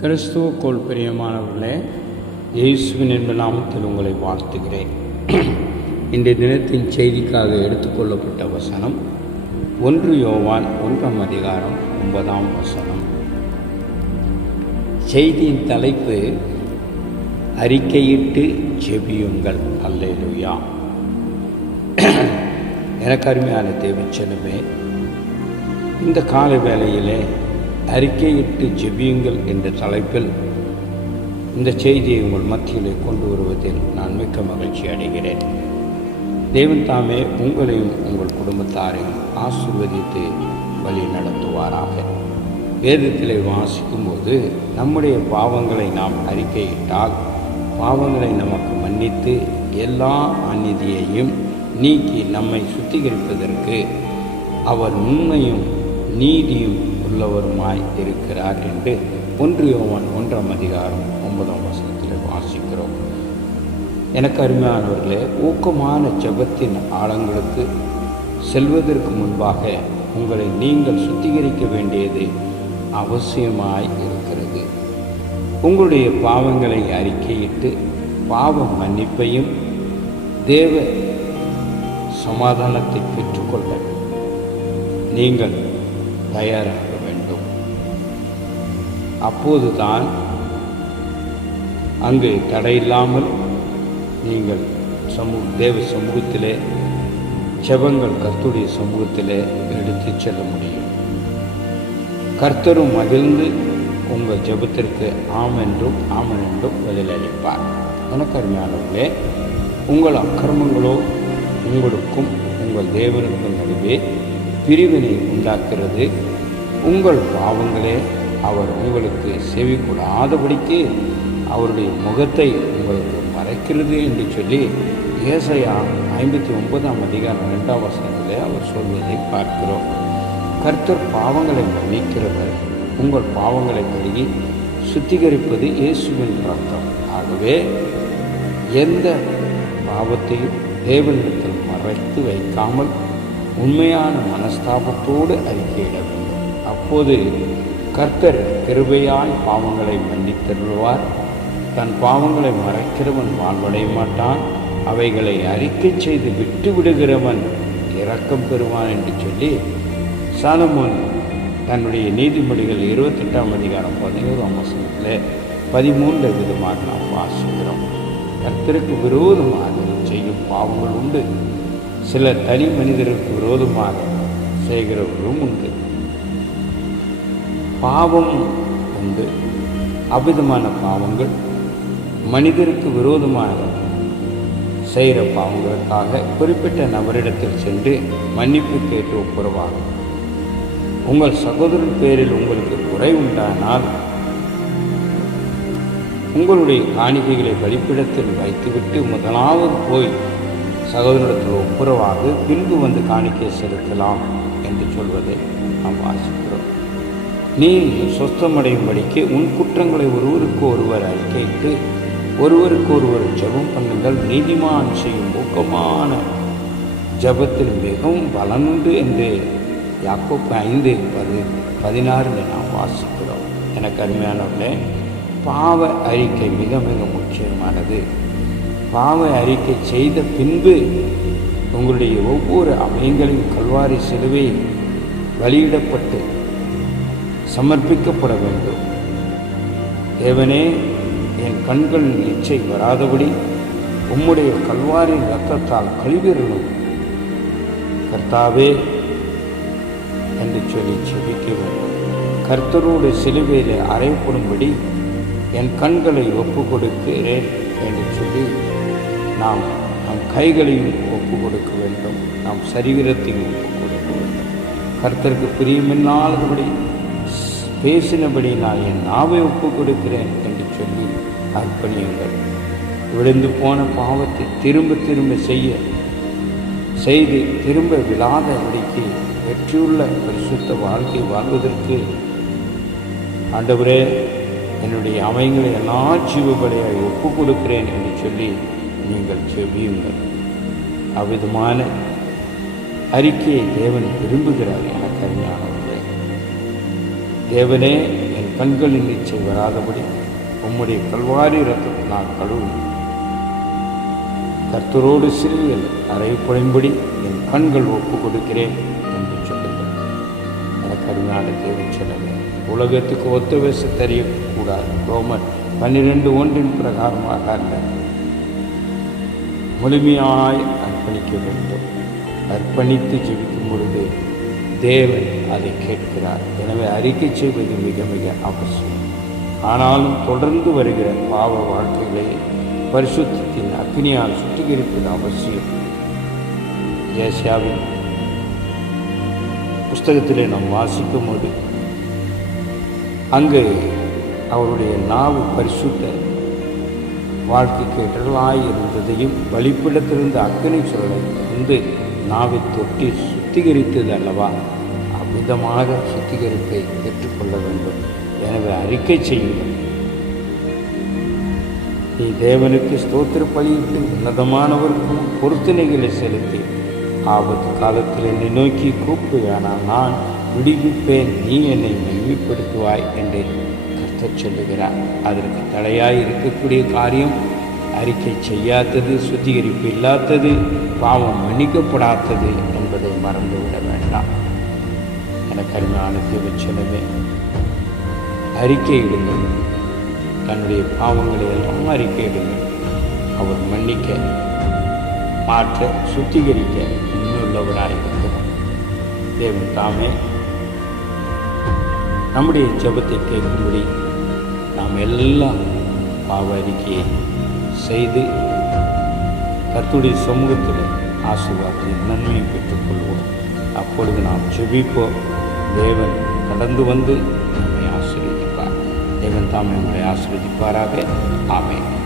கிறிஸ்துவுக்குள் பிரியமானவர்களே இயேசுவின் என்ப நாமத்தில் உங்களை வாழ்த்துகிறேன். இன்றைய தினத்தின் செய்திக்காக எடுத்துக்கொள்ளப்பட்ட வசனம் ஒன்று யோவான் ஒன்றாம் அதிகாரம் ஒன்பதாம் வசனம். செய்தியின் தலைப்பு அறிக்கையிட்டு செபியுங்கள் அல்லேலுயா. எனக்கு அருமையான தேவச்சனமே இந்த கால வேளையிலே அறிக்கையிட்டு ஜெபியுங்கள் என்ற தலைப்பில் இந்த செய்தியை உங்கள் மத்தியிலே கொண்டு வருவதில் நான் மிக்க மகிழ்ச்சி அடைகிறேன். தேவன் தாமே உங்களையும் உங்கள் குடும்பத்தாரையும் ஆசிர்வதித்து வழி நடத்துவாராக. வேதத்திலே வாசிக்கும்போது நம்முடைய பாவங்களை நாம் அறிக்கையிட்டால் பாவங்களை நமக்கு மன்னித்து எல்லா அநீதியையும் நீக்கி நம்மை சுத்திகரிப்பதற்கு அவர் உண்மையும் நீதியும் உள்ளவருமாய் இருக்கிறார் என்று ஒன்று யோவான் ஒன்றாம் அதிகாரம் ஒன்பதாம் வசனத்தில் வாசிக்கிறோம். எனக்கு அருமையானவர்களே ஊக்கமான ஜெபத்தின் ஆழங்களுக்கு செல்வதற்கு முன்பாக உங்களை நீங்கள் சுத்திகரிக்க வேண்டியது அவசியமாய் இருக்கிறது. உங்களுடைய பாவங்களை அறிக்கையிட்டு பாவ மன்னிப்பையும் தேவ சமாதானத்தை பெற்றுக்கொள்ள நீங்கள் தயாராக அப்போதுதான் அங்கு தடையில்லாமல் நீங்கள் சமூக தேவ சமூகத்திலே ஜெபங்கள் கர்த்தருடைய சமூகத்திலே எடுத்து செல்ல முடியும். கர்த்தரும் மகிழ்ந்து உங்கள் ஜெபத்திற்கு ஆம் என்றும் ஆமன் என்றும் பதிலளிப்பார். எனக்கருமையானவர்களே உங்கள் அக்கிரமங்களோ உங்களுக்கும் உங்கள் தேவனுக்கும் நடுவே பிரிவினை உண்டாக்குறது உங்கள் பாவங்களே அவர் உங்களுக்கு செவி கொடாதபடிக்கு அவருடைய முகத்தை உங்களுக்கு மறைக்கிறது என்று சொல்லி ஏசையா ஐம்பத்தி ஒன்பதாம் அதிகாரம் ரெண்டாம் வசனத்திலே அவர் சொல்வதை பார்க்கிறோம். கர்த்தர் பாவங்களை மன்னிக்கிறவர். உங்கள் பாவங்களை கழுகி சுத்திகரிப்பது இயேசுவின் ரத்தம் ஆகவே எந்த பாவத்தையும் தேவனிடத்தில் மறைத்து வைக்காமல் உண்மையான மனஸ்தாபத்தோடு அறிக்கையிட வேண்டும். அப்போது கர்த்தர் கிருபையாய் பாவங்களை மன்னித்தருள்வார். தன் பாவங்களை மறைக்கிறவன் வாழ்வடைய மாட்டான். அவைகளை அறிக்கை செய்து விட்டு விடுகிறவன் இரக்கம் பெறுவான் என்று சொல்லி சாலமோன் தன்னுடைய நீதிமொழிகள் இருபத்தெட்டாம் அதிகாரம் பதினோராம் வசனத்தில் பதிமூன்று விதமாக நாம் வாசிக்கிறோம். கர்த்தருக்கு விரோதமாக செய்யும் பாவங்கள் உண்டு. சில தனி மனிதருக்கு விரோதமாக செய்கிறவர்களும் உண்டு. பாவம் உண்டு. அவ்விதமான பாவங்கள் மனிதருக்கு விரோதமாக செய்கிற பாவங்களுக்காக குறிப்பிட்ட நபரிடத்தில் சென்று மன்னிப்பு கேட்டு ஒப்புரவாகும். உங்கள் சகோதரன் பேரில் உங்களுக்கு குறை உண்டானால் உங்களுடைய காணிக்கைகளை வழிப்பிடத்தில் வைத்துவிட்டு முதலாவது போய் சகோதரத்தில் ஒப்புரவாக பின்பு வந்து காணிக்கை செலுத்தலாம் என்று சொல்வதை நாம் வாசிக்கிறோம். நீங்கள் சொஸ்தமடையும்படிக்கு உன் குற்றங்களை ஒருவருக்கு ஒருவர் அறிக்கையிட்டு ஒருவருக்கு ஒருவர் ஜெபம் பண்ணுங்கள். நீதிமான் செய்யும் ஊக்கமான ஜபத்தில் மிகவும் பலனுண்டு என்று யாக்கோப்பு ஐந்து பதி பதினாறுல நாம் வாசிக்கிறோம். எனக்கு அருமையானவர்களே பாவ அறிக்கை மிக மிக முக்கியமானது. பாவ அறிக்கை செய்த பின்பு உங்களுடைய ஒவ்வொரு அவயங்களையும் கல்வாரி சிலுவை வழியிடப்பட்டு சமர்ப்பிக்கப்பட வேண்டும். தேவனே என் கண்களின் இச்சை வராதபடி உம்முடைய கல்வாரின் இரத்தத்தால் கழுவிடணும். கர்த்தாவே என்று சொல்லி செபிக்க வேண்டும் கர்த்தரோடு சிலுவையில் அறையப்படும்படி என் கண்களை ஒப்பு கொடுக்கிறேன் என்று சொல்லி நாம் நம் கைகளையும் ஒப்பு கொடுக்க வேண்டும். நாம் சரீரத்தையும் ஒப்பு கொடுக்க வேண்டும். கர்த்தருக்கு பிரியமில்லாதபடி பேசினபடி நான் என் நாவை ஒப்பு கொடுக்கிறேன் என்று சொல்லி அர்ப்பணியுங்கள். விழுந்து போன பாவத்தை திரும்ப திரும்ப செய்ய செய்து திரும்ப விழாதபடிக்கு வெற்றியுள்ள பரிசுத்த வாழ்க்கை வாழ்வதற்கு ஆண்டவரே என்னுடைய அமைங்களை எல்லா ஜீவபலியாய் ஒப்பு கொடுக்கிறேன் என்று சொல்லி நீங்கள் செவியுங்கள். அவ்விதமான அறிக்கையை தேவன் விரும்புகிறார் என அறிஞானவர்களே தேவனே என் கண்களின் இச்சை வராதபடி உம்முடைய கல்வாரி ரத்தத்தினால் கழுவும். கர்த்தரோடு சிறுவில் அறைப்படும்படி என் கண்கள் ஒப்பு கொடுக்கிறேன் என்று சொல்லுங்கள். எனக்கு அருமையான தேவன் உலகத்துக்கு ஒத்த வயசு தெரியக்கூடாது ரோமர் பன்னிரெண்டு ஒன்றின் பிரகாரமாக அல்ல. முழுமையாய் அர்ப்பணிக்க வேண்டும். அர்ப்பணித்து ஜீவிக்கும் பொழுது தேவன் அதை கேட்கிறார். எனவே அறிக்கை செய்வது மிக மிக அவசியம். ஆனாலும் தொடர்ந்து வருகிற பாவ வாழ்க்கைகளை பரிசுத்தத்தின் அக்னியால் சுத்திகரிப்பது அவசியம். ஏசியாவின் புஸ்தகத்திலே நாம் வாசிக்கும் போது அங்கு அவருடைய நாவு பரிசுத்த வாழ்க்கைக்கு இடர்களாய் இருந்ததையும் வழிப்பிடத்திலிருந்து அக்னி சுரலை வந்து நாவை தொட்டி சுத்திகரித்தது அல்லவா அவ்விதமாக சுத்திகரிப்பை பெற்றுக்கொள்ள வேண்டும். எனவே அறிக்கை செய்யுங்கள். நீ தேவனுக்கு ஸ்தோத்திர பலியிட்டு உன்னதமானவருக்கும் பொருத்தனைகளை செலுத்தி ஆபத்து காலத்தில் என்னை நோக்கி கூப்பிடுவேனால் நான் விடுவிப்பேன். நீ என்னை மகிமைப்படுத்துவாய் என்று கர்த்தர் சொல்லுகிறார் அதற்கு தடையாய் இருக்கக்கூடிய காரியம் அறிக்கை செய்யாதது சுத்திகரிப்பு இல்லாதது பாவம் மன்னிக்கப்படாதது என்பதை மறந்துவிட வேண்டாம். எனக்கு அருமையான தேவச்சனமே அறிக்கையிடுங்கள். தன்னுடைய பாவங்களை எல்லாம் அறிக்கையிடுங்கள். அவர் மன்னிக்க மாற்ற சுத்திகரிக்க இன்னுள்ளவராக இருக்கிறார் தேவன் தாமே நம்முடைய ஜெபத்தை கேட்கும்படி நாம் எல்லாம் பாவ அறிக்கையை செய்து கத்துடைய சமூகத்தில் ஆசீர்வாதத்தையும் நன்மையை பெற்றுக்கொள்வோம். அப்பொழுது நாம் ஜெபிப்போம். தேவன் கடந்து வந்து நம்மை ஆசீர்வதிப்பார். தேவன் தாமே நம்மை ஆசீர்வதிப்பாராக. ஆமென்.